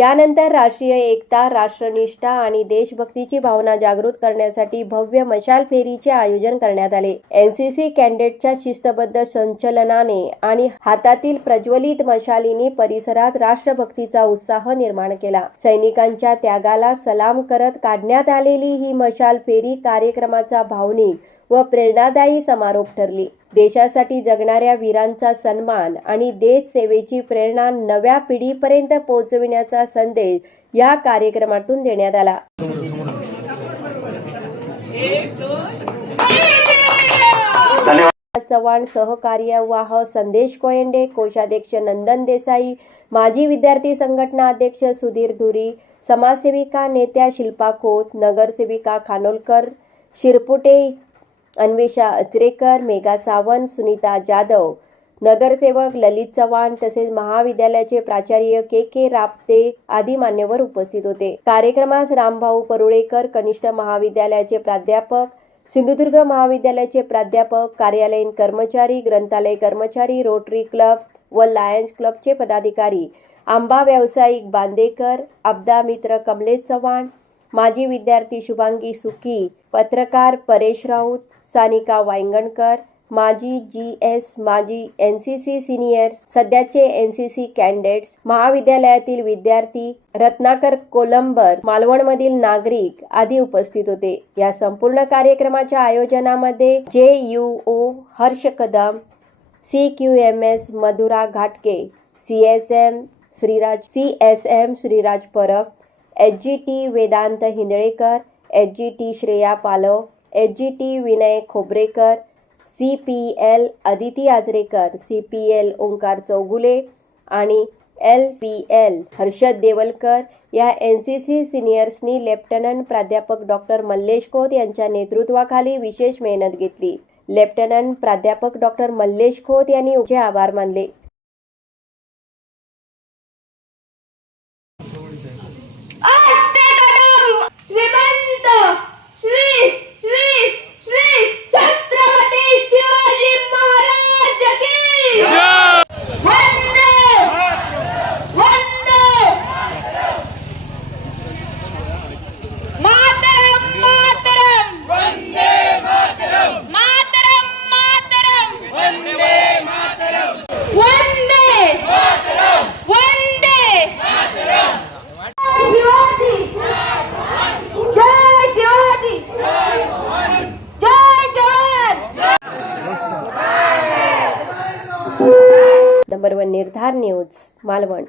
यानंतर राष्ट्रीय एकता, राष्ट्रनिष्ठा आणि देशभक्तीची भावना जागृत करण्यासाठी भव्य मशाल फेरीचे आयोजन करण्यात आले. एनसीसी कॅडेटच्या शिस्तबद्ध संचलनाने आणि हातातील प्रज्वलित मशालीने परिसरात राष्ट्रभक्तीचा उत्साह निर्माण केला. सैनिकांच्या त्यागाला सलाम करत काढण्यात आलेली ही मशाल फेरी कार्यक्रमाचा भावनिक व प्रेरणादायी समारोप ठरली. देशासाठी जगणाऱ्या वीरांचा सन्मान आणि देश सेवेची प्रेरणा नव्या पिढीपर्यंत पोहोचविण्याचा संदेश या कार्यक्रमातून देण्यात आला. चव्हाण, सहकार्यवाह संदेश कोयंडे, कोषाध्यक्ष नंदन देसाई, माजी विद्यार्थी संघटना अध्यक्ष सुधीर धुरी, समाजसेविका नेत्या शिल्पा खोत, नगरसेविका खानोलकर, शिरपुटे अन्वेषा अचरेकर, मेघा सावंत, सुनीता जाधव, नगरसेवक ललित चव्हाण तसेच महाविद्यालयाचे प्राचार्य के रापते आदी मान्यवर उपस्थित होते. कार्यक्रमास रामभाऊ परुळेकर, कनिष्ठ महाविद्यालयाचे प्राध्यापक, सिंधुदुर्ग महाविद्यालयाचे प्राध्यापक, कार्यालयीन कर्मचारी, ग्रंथालय कर्मचारी, रोटरी क्लब व लायन्स क्लबचे पदाधिकारी, आंबा व्यावसायिक बांदेकर, आपदा मित्र कमलेश चव्हाण, माजी विद्यार्थी शुभांगी सुकी, पत्रकार परेश राऊत, सानिका वांगणकर, माजी GS, माजी NCC सिनियर्स, सध्याचे NCC कॅडेट्स, महाविद्यालयातील विद्यार्थी, रत्नाकर कोलंबर, मालवणमधील नागरिक आदी उपस्थित होते. या संपूर्ण कार्यक्रमाच्या आयोजनामध्ये JUO Harsh Kadam, CQMS Madhura घाटके, CSM Shriraj Parab, HGT Vedanta Hindalekar, HGT Shreya पालव, HGT Vinay Khobrekar, CPL Aditi Ajrekar, CPL Omkar Chougule आणि LPL हर्षद देवलकर या NCC सिनियर्सनी लेफ्टनंट प्राध्यापक डॉक्टर मल्लेश खोत यांच्या नेतृत्वाखाली विशेष मेहनत घेतली. लेफ्टनंट प्राध्यापक डॉक्टर मल्लेश खोत यांनी उचे आभार मानले. नंबर 1 निर्धार न्यूज, मालवण.